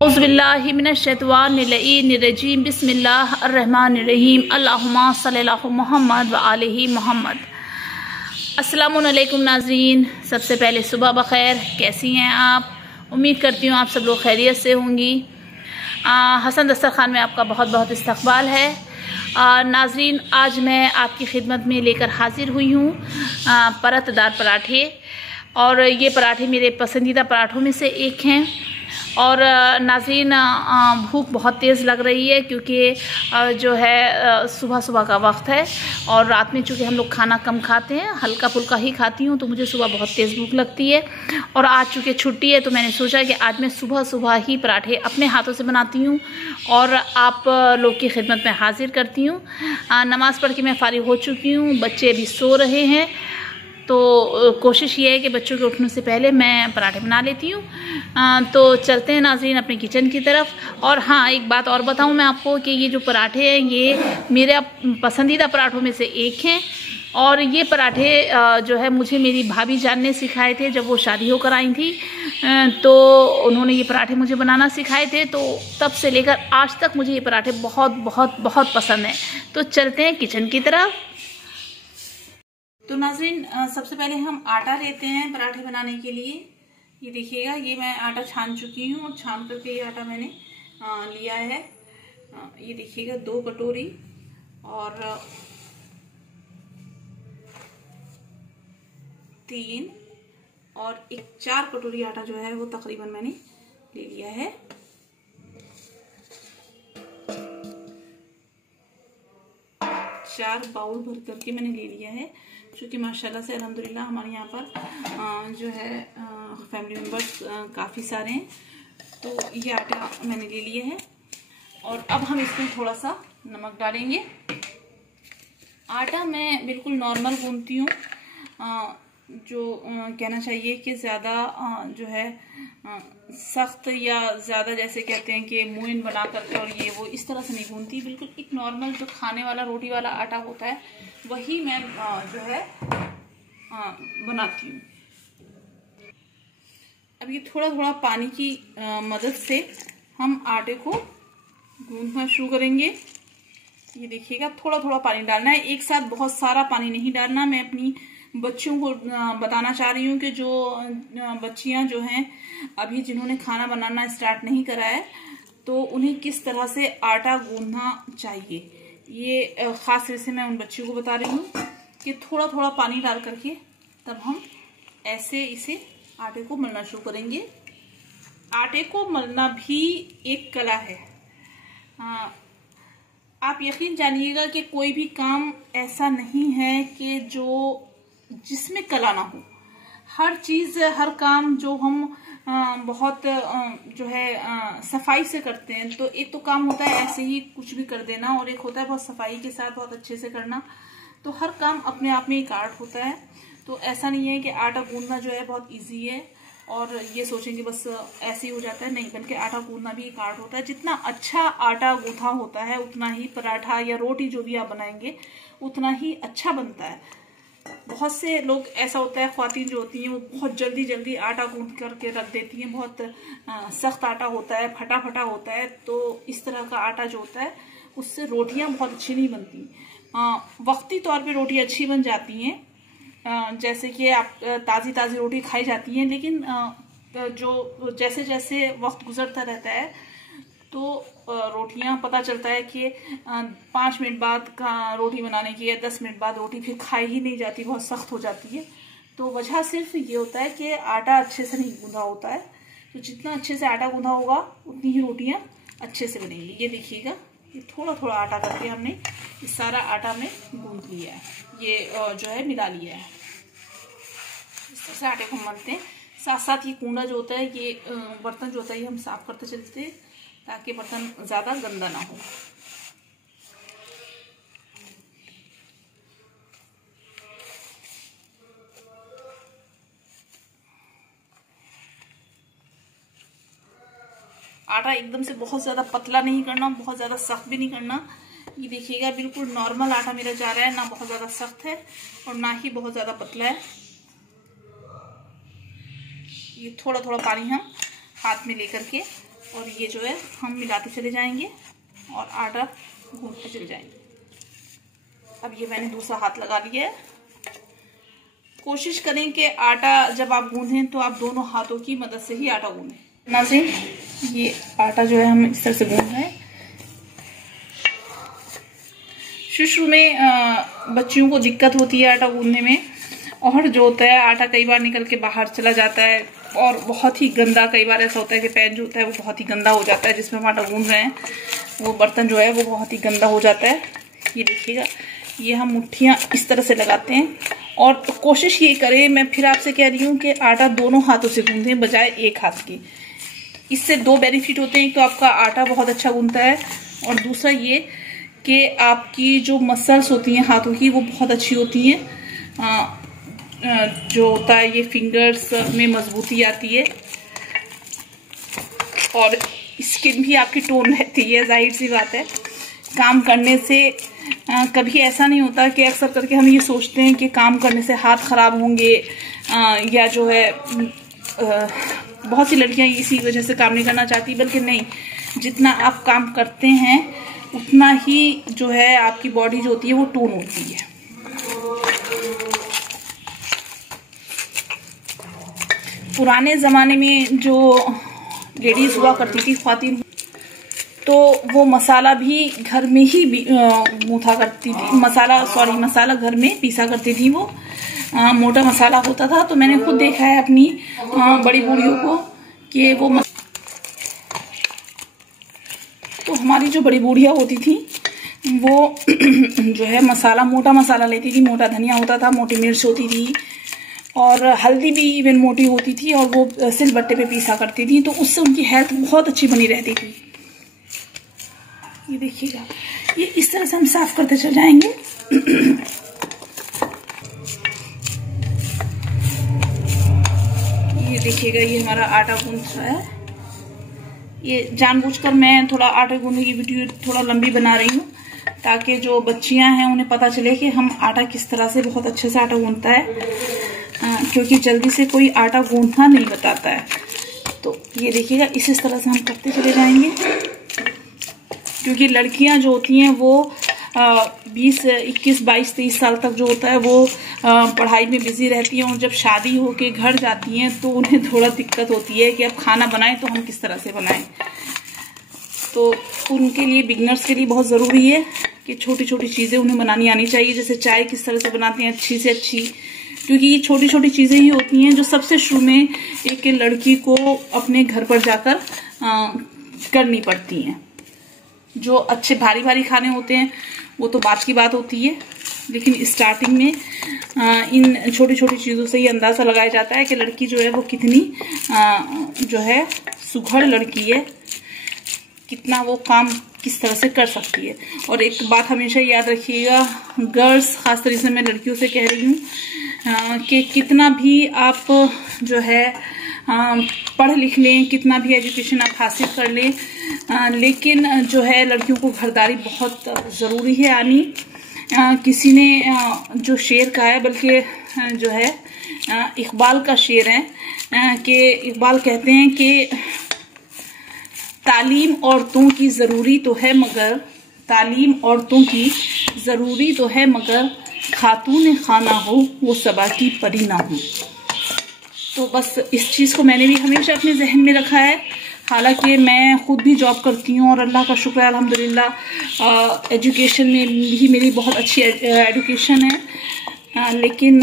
औज़ुबिल्लाहिमिनश्शैतानिर्रजीम बिस्मिल्लाहिर्रहमानिर्रहीम अल्लाहुम्मा सल्ली अला मुहम्मद व आलिहि मुहम्मद। अस्सलामुअलैकुम नाज़रीन, सबसे पहले सुबह बखैर। कैसी हैं आप? उम्मीद करती हूँ आप सब लोग खैरियत से होंगी। हसन दस्तरखान में आपका बहुत बहुत इस्तकबाल है। नाज़रीन, आज मैं आपकी खिदमत में लेकर हाजिर हुई हूँ परतदार पराठे, और ये पराठे मेरे पसंदीदा पराठों में से एक हैं। और नाज़रीन, भूख बहुत तेज़ लग रही है क्योंकि जो है सुबह सुबह का वक्त है, और रात में चूँकि हम लोग खाना कम खाते हैं, हल्का फुल्का ही खाती हूँ, तो मुझे सुबह बहुत तेज़ भूख लगती है। और आज चूँकि छुट्टी है तो मैंने सोचा कि आज मैं सुबह सुबह ही पराठे अपने हाथों से बनाती हूँ और आप लोग की खिदमत में हाजिर करती हूँ। नमाज़ पढ़ के मैं फारिग हो चुकी हूँ, बच्चे अभी सो रहे हैं, तो कोशिश ये है कि बच्चों के उठने से पहले मैं पराठे बना लेती हूँ। तो चलते हैं नाज़रीन अपने किचन की तरफ। और हाँ, एक बात और बताऊँ मैं आपको कि ये जो पराठे हैं ये मेरे पसंदीदा पराठों में से एक हैं। और ये पराठे जो है मुझे मेरी भाभी जान ने सिखाए थे जब वो शादी होकर आई थी, तो उन्होंने ये पराठे मुझे बनाना सिखाए थे। तो तब से लेकर आज तक मुझे ये पराठे बहुत बहुत बहुत पसंद हैं। तो चलते हैं किचन की तरफ। तो नाज़रीन, सबसे पहले हम आटा लेते हैं पराठे बनाने के लिए। ये देखिएगा, ये मैं आटा छान चुकी हूँ और छान करके ये आटा मैंने लिया है। ये देखिएगा 2 कटोरी और 3 और 4 कटोरी आटा जो है वो तकरीबन मैंने ले लिया है। चार बाउल भर करके मैंने ले लिया है, क्योंकि माशाल्लाह से अल्हम्दुलिल्लाह हमारे यहाँ पर जो है फैमिली मेम्बर्स काफ़ी सारे हैं, तो ये आटा मैंने ले लिया है। और अब हम इसमें थोड़ा सा नमक डालेंगे। आटा मैं बिल्कुल नॉर्मल गूंथती हूँ, जो कहना चाहिए कि ज़्यादा जो है सख्त या ज़्यादा जैसे कहते हैं कि मुइन बना करके और ये वो इस तरह से नहीं गूंथती। बिल्कुल एक नॉर्मल जो खाने वाला रोटी वाला आटा होता है वही मैं जो है बनाती हूँ। अब ये थोड़ा थोड़ा पानी की मदद से हम आटे को गूंथना शुरू करेंगे। ये देखिएगा, थोड़ा थोड़ा पानी डालना है, एक साथ बहुत सारा पानी नहीं डालना। मैं अपनी बच्चियों को बताना चाह रही हूँ कि जो बच्चियां जो हैं अभी जिन्होंने खाना बनाना स्टार्ट नहीं करा है, तो उन्हें किस तरह से आटा गूंथना चाहिए। ये खास तरह से मैं उन बच्चियों को बता रही हूँ कि थोड़ा थोड़ा पानी डाल करके तब हम ऐसे इसे आटे को मलना शुरू करेंगे। आटे को मलना भी एक कला है। आप यकीन जानिएगा कि कोई भी काम ऐसा नहीं है कि जिसमें कला ना हो। हर चीज, हर काम जो हम बहुत जो है सफाई से करते हैं, तो एक तो काम होता है ऐसे ही कुछ भी कर देना, और एक होता है बहुत सफाई के साथ बहुत अच्छे से करना। तो हर काम अपने आप में एक आर्ट होता है। तो ऐसा नहीं है कि आटा गूंथना जो है बहुत इजी है और ये सोचेंगे बस ऐसे ही हो जाता है, नहीं, बल्कि आटा गूंथना भी एक आर्ट होता है। जितना अच्छा आटा गूंथा होता है उतना ही पराठा या रोटी जो भी आप बनाएंगे उतना ही अच्छा बनता है। बहुत से लोग ऐसा होता है, ख्वातीन जो होती हैं वो बहुत जल्दी जल्दी आटा गूंथ करके रख देती हैं, बहुत सख्त आटा होता है, फटा फटा होता है। तो इस तरह का आटा जो होता है उससे रोटियां बहुत अच्छी नहीं बनती। वक्ती तौर पे रोटी अच्छी बन जाती हैं, जैसे कि आप ताज़ी ताज़ी रोटी खाई जाती हैं, लेकिन जो जैसे जैसे वक्त गुजरता रहता है तो रोटियां पता चलता है कि 5 मिनट बाद रोटी बनाने की या 10 मिनट बाद रोटी फिर खाई ही नहीं जाती, बहुत सख्त हो जाती है। तो वजह सिर्फ ये होता है कि आटा अच्छे से नहीं गूंथा होता है। तो जितना अच्छे से आटा गूंथा होगा उतनी ही रोटियां अच्छे से बनेंगी। ये देखिएगा, ये थोड़ा थोड़ा आटा करके हमने इस सारा आटा में गूंथ लिया है, ये जो है मिला लिया है। इस तरह से आटे को मलते हैं। साथ साथ ये कूंडा जो होता है, ये बर्तन जो होता है, ये हम साफ करते चलते हैं ताकि बर्तन ज़्यादा गंदा ना हो। आटा एकदम से बहुत ज़्यादा पतला नहीं करना, बहुत ज़्यादा सख्त भी नहीं करना। ये देखिएगा, बिल्कुल नॉर्मल आटा मेरा जा रहा है, ना बहुत ज़्यादा सख्त है और ना ही बहुत ज़्यादा पतला है। ये थोड़ा थोड़ा पानी हम हाथ में लेकर के और ये जो है हम मिलाते चले जाएंगे और आटा गूंथते चले जाएंगे। अब ये मैंने दूसरा हाथ लगा लिया है। कोशिश करें कि आटा जब आप गूंदें तो आप दोनों हाथों की मदद से ही आटा गूंदें। नाज़रीन, ये आटा जो है हम इस तरह से गूंद रहे हैं। शुरू में बच्चियों को दिक्कत होती है आटा गूंदने में, और जो होता है आटा कई बार निकल के बाहर चला जाता है और बहुत ही गंदा, कई बार ऐसा होता है कि पैन जो होता है वो बहुत ही गंदा हो जाता है, जिसमें हम आटा गूंद रहे हैं वो बर्तन जो है वो बहुत ही गंदा हो जाता है। ये देखिएगा, ये हम मुट्ठियाँ इस तरह से लगाते हैं और कोशिश ये करें, मैं फिर आपसे कह रही हूँ कि आटा दोनों हाथों से गूंदें बजाय एक हाथ की। इससे दो बेनिफिट होते हैं, तो आपका आटा बहुत अच्छा गूंदता है और दूसरा ये कि आपकी जो मसल्स होती हैं हाथों की वो बहुत अच्छी होती हैं। जो होता है ये फिंगर्स में मजबूती आती है और स्किन भी आपकी टोन रहती है। जाहिर सी बात है, काम करने से कभी ऐसा नहीं होता कि अक्सर करके हम ये सोचते हैं कि काम करने से हाथ खराब होंगे या जो है बहुत सी लड़कियां इसी वजह से काम नहीं करना चाहती, बल्कि नहीं, जितना आप काम करते हैं उतना ही जो है आपकी बॉडी जो होती है वो टोन होती है। पुराने ज़माने में जो लेडीज़ हुआ करती थी, ख्वातीन, तो वो मसाला भी घर में ही गूंथा करती थी। मसाला घर में पीसा करती थी। वो मोटा मसाला होता था। तो मैंने खुद देखा है अपनी बड़ी बूढ़ियों को कि वो तो हमारी जो बड़ी बूढ़िया होती थी वो जो है मसाला, मोटा मसाला लेती थी। मोटा धनिया होता था, मोटी मिर्च होती थी और हल्दी भी इवन मोटी होती थी और वो सिलबट्टे पे पीसा करती थी। तो उससे उनकी हेल्थ बहुत अच्छी बनी रहती थी। ये देखिएगा, ये इस तरह से हम साफ करते चल जाएंगे। ये देखिएगा, ये हमारा आटा गूंथ रहा है। ये जानबूझकर मैं थोड़ा आटे गूंथने की वीडियो थोड़ा लंबी बना रही हूँ ताकि जो बच्चियां हैं उन्हें पता चले कि हम आटा किस तरह से बहुत अच्छे से आटा गूंथता है, क्योंकि जल्दी से कोई आटा गूंथना नहीं बताता है। तो ये देखिएगा, इस तरह से हम करते चले जाएंगे, क्योंकि लड़कियां जो होती हैं वो 20, 21, 22, 23 साल तक जो होता है वो पढ़ाई में बिजी रहती हैं और जब शादी होके घर जाती हैं तो उन्हें थोड़ा दिक्कत होती है कि अब खाना बनाएं तो हम किस तरह से बनाएं। तो उनके लिए, बिगनर्स के लिए बहुत ज़रूरी है कि छोटी छोटी चीज़ें उन्हें बनानी आनी चाहिए। जैसे चाय किस तरह से बनाते हैं अच्छी से अच्छी, क्योंकि ये छोटी छोटी चीज़ें ही होती हैं जो सबसे शुरू में एक लड़की को अपने घर पर जाकर करनी पड़ती हैं। जो अच्छे भारी भारी खाने होते हैं वो तो बात की बात होती है, लेकिन स्टार्टिंग में इन छोटी छोटी चीज़ों से ही अंदाज़ा लगाया जाता है कि लड़की जो है वो कितनी जो है सुघड़ लड़की है, कितना वो काम किस तरह से कर सकती है। और एक बात हमेशा याद रखिएगा, गर्ल्स, खास तरीके से मैं लड़कियों से कह रही हूँ कि कितना भी आप जो है पढ़ लिख लें, कितना भी एजुकेशन आप हासिल कर लें, लेकिन जो है लड़कियों को घरदारी बहुत ज़रूरी है आनी। किसी ने जो शेर कहा है, बल्कि जो है इकबाल का शेर है कि इकबाल कहते हैं कि तालीम औरतों की ज़रूरी तो है मगर, तालीम औरतों की ज़रूरी तो है मगर, खातून खाना हो वो सबा की परी ना हो। तो बस इस चीज़ को मैंने भी हमेशा अपने जहन में रखा है। हालांकि मैं खुद भी जॉब करती हूँ और अल्लाह का शुक्र है अल्हम्दुलिल्लाह एजुकेशन में भी मेरी बहुत अच्छी एजुकेशन है, लेकिन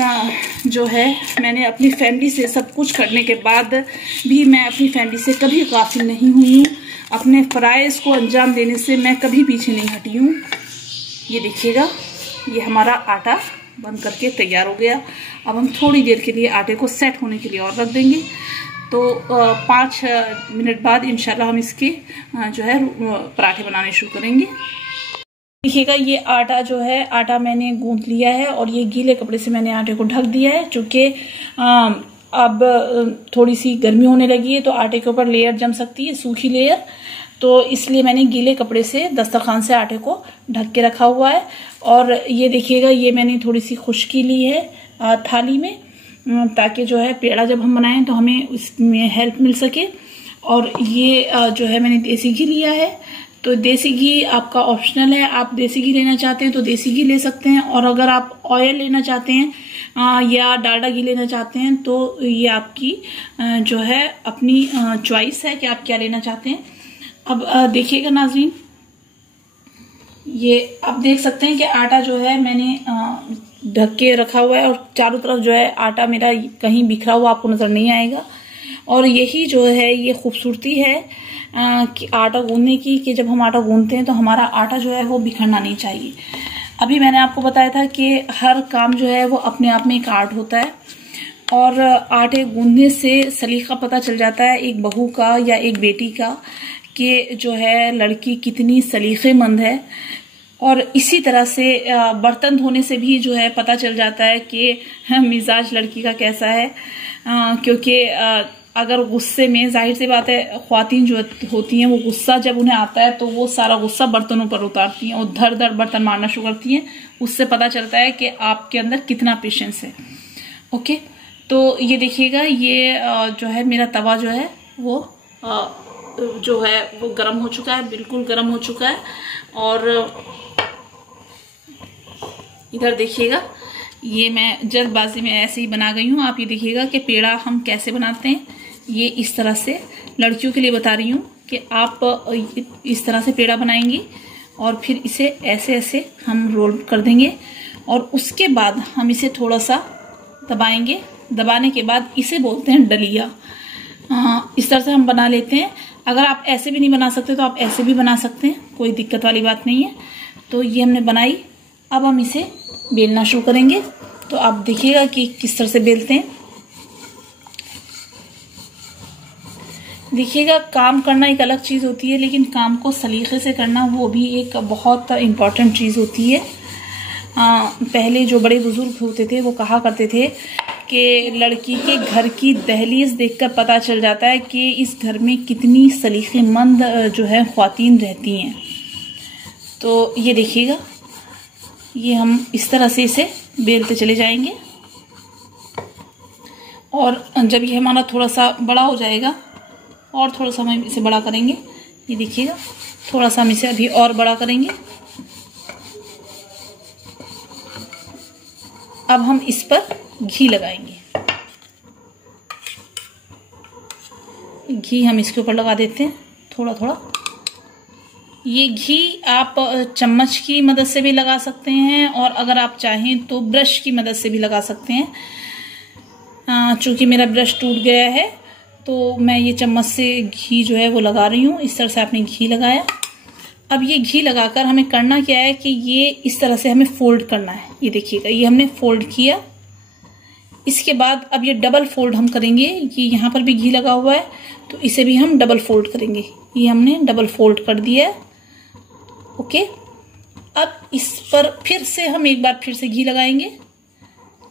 जो है मैंने अपनी फैमिली से सब कुछ करने के बाद भी मैं अपनी फैमिली से कभी गाफिल नहीं हुई हूँ। अपने फ़राइज़ को अंजाम देने से मैं कभी पीछे नहीं हटी हूँ। ये देखिएगा, ये हमारा आटा बन करके तैयार हो गया। अब हम थोड़ी देर के लिए आटे को सेट होने के लिए और रख देंगे। तो 5 मिनट बाद इंशाल्लाह हम इसके जो है पराठे बनाने शुरू करेंगे। देखिएगा, ये आटा जो है, आटा मैंने गूंथ लिया है और ये गीले कपड़े से मैंने आटे को ढक दिया है। चूँकि अब थोड़ी सी गर्मी होने लगी है तो आटे के ऊपर लेयर जम सकती है, सूखी लेयर, तो इसलिए मैंने गीले कपड़े से, दस्तरखान से आटे को ढक के रखा हुआ है। और ये देखिएगा, ये मैंने थोड़ी सी खुश्की ली है थाली में, ताकि जो है पेड़ा जब हम बनाएं तो हमें उसमें हेल्प मिल सके। और ये जो है मैंने देसी घी लिया है। तो देसी घी आपका ऑप्शनल है, आप देसी घी लेना चाहते हैं तो देसी घी ले सकते हैं, और अगर आप ऑयल लेना चाहते हैं या डालडा घी लेना चाहते हैं तो ये आपकी जो है अपनी चॉइस है कि आप क्या लेना चाहते हैं। अब देखिएगा नाज़रीन, ये आप देख सकते हैं कि आटा जो है मैंने ढक के रखा हुआ है, और चारों तरफ जो है आटा मेरा कहीं बिखरा हुआ आपको नजर नहीं आएगा। और यही जो है ये खूबसूरती है कि आटा गूंदने की, कि जब हम आटा गूंदते हैं तो हमारा आटा जो है वो बिखरना नहीं चाहिए। अभी मैंने आपको बताया था कि हर काम जो है वो अपने आप में एक आर्ट होता है, और आटे गूंदने से सलीका पता चल जाता है एक बहू का या एक बेटी का कि जो है लड़की कितनी सलीकेमंद है। और इसी तरह से बर्तन धोने से भी जो है पता चल जाता है कि मिजाज लड़की का कैसा है, क्योंकि अगर गुस्से में, जाहिर सी बात है ख्वातीन जो होती हैं वो गुस्सा जब उन्हें आता है तो वो सारा गुस्सा बर्तनों पर उतारती हैं और धड़ धड़ बर्तन मारना शुरू करती हैं। उससे पता चलता है कि आपके अंदर कितना पेशेंस है। ओके, तो ये देखिएगा, ये जो है मेरा तवा जो है वो जो है वो गर्म हो चुका है, बिल्कुल गर्म हो चुका है। और इधर देखिएगा, ये मैं जल्दबाजी में ऐसे ही बना गई हूँ। आप ये देखिएगा कि पेड़ा हम कैसे बनाते हैं, ये इस तरह से लड़कियों के लिए बता रही हूँ कि आप इस तरह से पेड़ा बनाएंगी और फिर इसे ऐसे ऐसे हम रोल कर देंगे, और उसके बाद हम इसे थोड़ा सा दबाएंगे। दबाने के बाद इसे बोलते हैं डलिया। इस तरह से हम बना लेते हैं। अगर आप ऐसे भी नहीं बना सकते तो आप ऐसे भी बना सकते हैं, कोई दिक्कत वाली बात नहीं है। तो ये हमने बनाई, अब हम इसे बेलना शुरू करेंगे। तो आप देखिएगा कि किस तरह से बेलते हैं। देखिएगा, काम करना एक अलग चीज़ होती है, लेकिन काम को सलीके से करना वो भी एक बहुत इम्पॉर्टेंट चीज़ होती है। पहले जो बड़े बुजुर्ग होते थे वो कहा करते थे कि लड़की के घर की दहलीज देखकर पता चल जाता है कि इस घर में कितनी सलीकेमंद जो है ख्वातीन रहती हैं। तो ये देखिएगा, ये हम इस तरह से इसे बेलते चले जाएंगे, और जब ये हमारा थोड़ा सा बड़ा हो जाएगा और थोड़ा सा हम इसे बड़ा करेंगे। ये देखिएगा, थोड़ा सा हम इसे अभी और बड़ा करेंगे। अब हम इस पर घी लगाएंगे। घी हम इसके ऊपर लगा देते हैं थोड़ा थोड़ा। ये घी आप चम्मच की मदद से भी लगा सकते हैं, और अगर आप चाहें तो ब्रश की मदद से भी लगा सकते हैं। चूंकि मेरा ब्रश टूट गया है तो मैं ये चम्मच से घी जो है वो लगा रही हूँ। इस तरह से आपने घी लगाया। अब ये घी लगाकर हमें करना क्या है कि ये इस तरह से हमें फोल्ड करना है। ये देखिएगा, ये हमने फोल्ड किया। इसके बाद अब ये डबल फोल्ड हम करेंगे। ये यहाँ पर भी घी लगा हुआ है तो इसे भी हम डबल फोल्ड करेंगे। ये हमने डबल फोल्ड कर दिया है। ओके, अब इस पर फिर से हम एक बार फिर से घी लगाएंगे।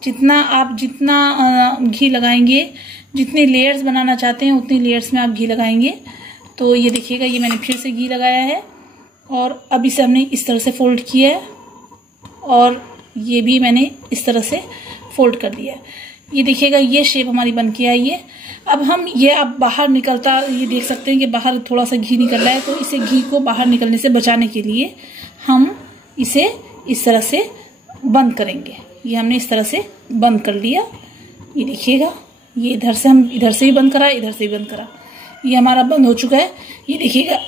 जितना घी लगाएंगे, जितने लेयर्स बनाना चाहते हैं उतनी लेयर्स में आप घी लगाएंगे। तो ये देखिएगा, ये मैंने फिर से घी लगाया है, और अब इसे हमने इस तरह से फोल्ड किया है, और ये भी मैंने इस तरह से फोल्ड कर दिया है। ये देखिएगा, ये शेप हमारी बन के आई है। अब हम ये अब बाहर निकलता, ये देख सकते हैं कि बाहर थोड़ा सा घी निकल रहा है, तो इसे घी को बाहर निकलने से बचाने के लिए हम इसे इस तरह से बंद करेंगे। ये हमने इस तरह से बंद कर लिया। ये देखिएगा, ये इधर से हम इधर से ही बंद करा, इधर से ही बंद करा। ये हमारा बंद हो चुका है। ये देखिएगा,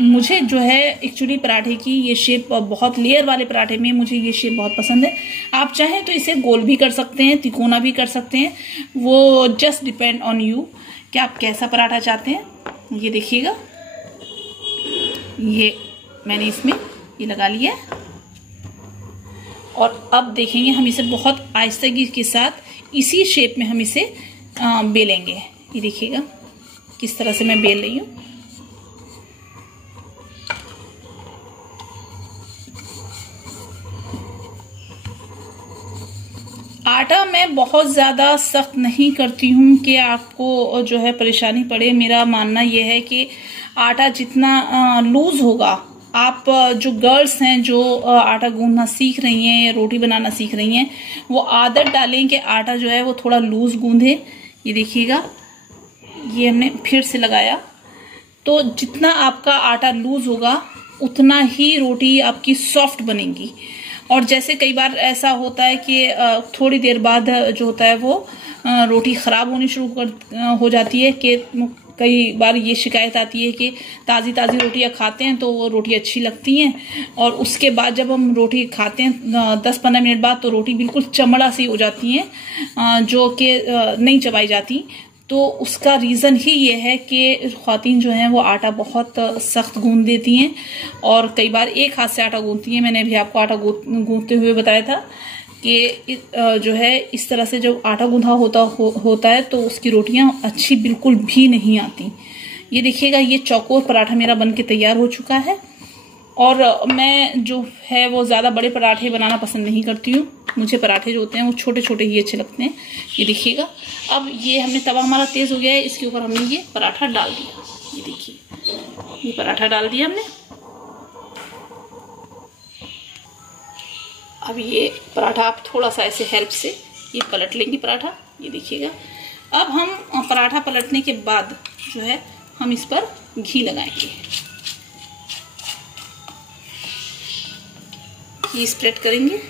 मुझे जो है एक्चुअली पराठे की ये शेप, बहुत लेयर वाले पराठे में मुझे ये शेप बहुत पसंद है। आप चाहें तो इसे गोल भी कर सकते हैं, तिकोना भी कर सकते हैं, वो जस्ट डिपेंड ऑन यू कि आप कैसा पराठा चाहते हैं। ये देखिएगा, ये मैंने इसमें ये लगा लिया है, और अब देखेंगे हम इसे बहुत आहिस्तगी के साथ इसी शेप में हम इसे बेलेंगे। ये देखिएगा किस तरह से मैं बेल रही हूँ। आटा मैं बहुत ज़्यादा सख्त नहीं करती हूँ कि आपको जो है परेशानी पड़े। मेरा मानना यह है कि आटा जितना लूज होगा, आप जो गर्ल्स हैं जो आटा गूंदना सीख रही हैं या रोटी बनाना सीख रही हैं, वो आदत डालें कि आटा जो है वो थोड़ा लूज गूंधे। ये देखिएगा, ये हमने फिर से लगाया। तो जितना आपका आटा लूज होगा उतना ही रोटी आपकी सॉफ्ट बनेगी। और जैसे कई बार ऐसा होता है कि थोड़ी देर बाद जो होता है वो रोटी खराब होनी शुरू हो जाती है, कि कई बार ये शिकायत आती है कि ताज़ी ताज़ी रोटियां खाते हैं तो वो रोटी अच्छी लगती हैं, और उसके बाद जब हम रोटी खाते हैं 10-15 मिनट बाद तो रोटी बिल्कुल चमड़ा सी हो जाती है, जो कि नहीं चबाई जाती। तो उसका रीज़न ही ये है कि ख़वातीन जो हैं वो आटा बहुत सख्त गूंद देती हैं, और कई बार एक हाथ से आटा गूंदती हैं। मैंने अभी आपको आटा गूंदते हुए बताया था कि जो है इस तरह से जब आटा गूंधा होता है तो उसकी रोटियां अच्छी बिल्कुल भी नहीं आती। ये देखिएगा, ये चौकोर पराठा मेरा बन के तैयार हो चुका है। और मैं जो है वो ज़्यादा बड़े पराठे बनाना पसंद नहीं करती हूँ, मुझे पराठे जो होते हैं वो छोटे छोटे ही अच्छे लगते हैं। ये देखिएगा, अब ये हमने तवा हमारा तेज़ हो गया है, इसके ऊपर हमने ये पराठा डाल दिया। ये देखिए, ये पराठा डाल दिया हमने। अब ये पराठा आप थोड़ा सा ऐसे हेल्प से ये पलट लेंगे पराठा। ये देखिएगा, अब हम पराठा पलटने के बाद जो है हम इस पर घी लगाएंगे। घी स्प्रेड करेंगे।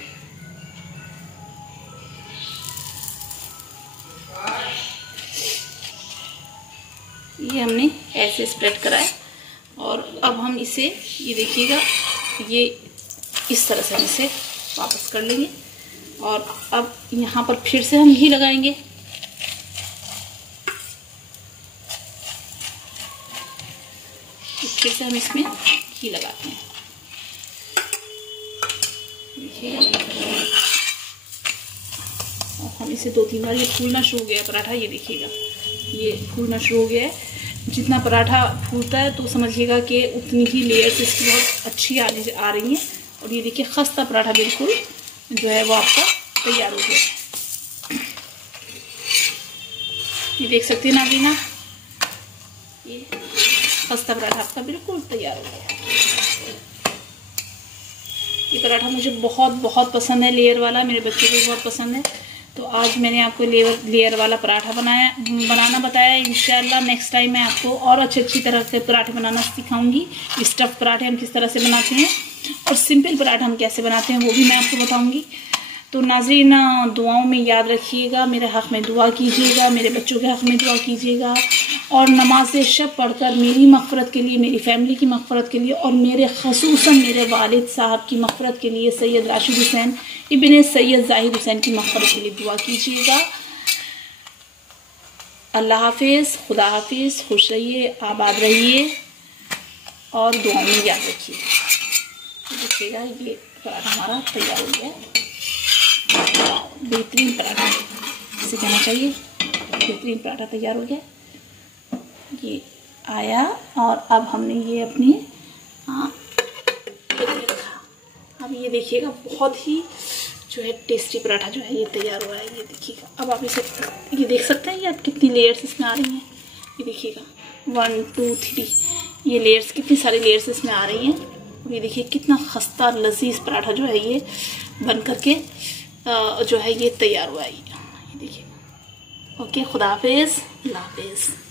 ये हमने ऐसे स्प्रेड करा है, और अब हम इसे, ये देखिएगा, ये इस तरह से हम इसे वापस कर लेंगे। और अब यहाँ पर फिर से हम घी लगाएंगे। फिर से हम इसमें घी लगाते हैं। और हम इसे 2-3 बार, ये फूलना शुरू हो गया पराठा। ये देखिएगा, ये फूलना शुरू हो गया है। जितना पराठा फूलता है तो समझिएगा कि उतनी ही लेयर्स इसकी बहुत अच्छी आ रही हैं। और ये देखिए, खस्ता पराठा बिल्कुल जो है वो आपका तैयार हो गया है। ये देख सकते हैं नाज़रीन, ये खस्ता पराठा आपका बिल्कुल तैयार हो गया है। ये पराठा मुझे बहुत बहुत पसंद है, लेयर वाला। मेरे बच्चों को भी बहुत पसंद है। तो आज मैंने आपको लेयर वाला पराठा बनाना बताया। इंशाल्लाह नेक्स्ट टाइम मैं आपको और अच्छी तरह से पराठे बनाना सिखाऊंगी। स्टफ़ पराठे हम किस तरह से बनाते हैं और सिंपल पराठा हम कैसे बनाते हैं वो भी मैं आपको बताऊंगी। तो नाज़रीन, दुआओं में याद रखिएगा, मेरे हक़ में दुआ कीजिएगा, मेरे बच्चों के हक़ में दुआ कीजिएगा, और नमाज़ शब पढ़कर मेरी मग़फ़रत के लिए, मेरी फ़ैमिली की मग़फ़रत के लिए, और मेरे ख़ुसूसन मेरे वालिद साहब की मग़फ़रत के लिए, सैयद राशिद हुसैन इब्ने सैयद ज़ाहिद हुसैन की मग़फ़रत के लिए दुआ कीजिएगा। अल्लाह हाफ़िज़, खुदा हाफ़िज़, खुश रहिए, आबाद रहिए, और दुआओं में याद रखिएगा। देखिएगा, ये पराठा हमारा तैयार हो गया है। बेहतरीन पराठा, इसे कहना चाहिए बेहतरीन पराठा तैयार हो गया। ये आया, और अब हमने ये अपनी अब ये देखिएगा, बहुत ही जो है टेस्टी पराठा जो है ये तैयार हुआ है। ये देखिएगा, अब आप इसे ये देख सकते हैं, ये कितनी लेयर्स इसमें आ रही हैं। ये देखिएगा, 1 2 3 ये लेयर्स, कितनी सारी लेयर्स इसमें आ रही हैं। ये देखिए, कितना खस्ता लजीज पराठा जो है ये बन करके जो है ये तैयार हुआ है। ये देखिए। ओके, खुदा हाफिज़, अल्लाह हाफिज़।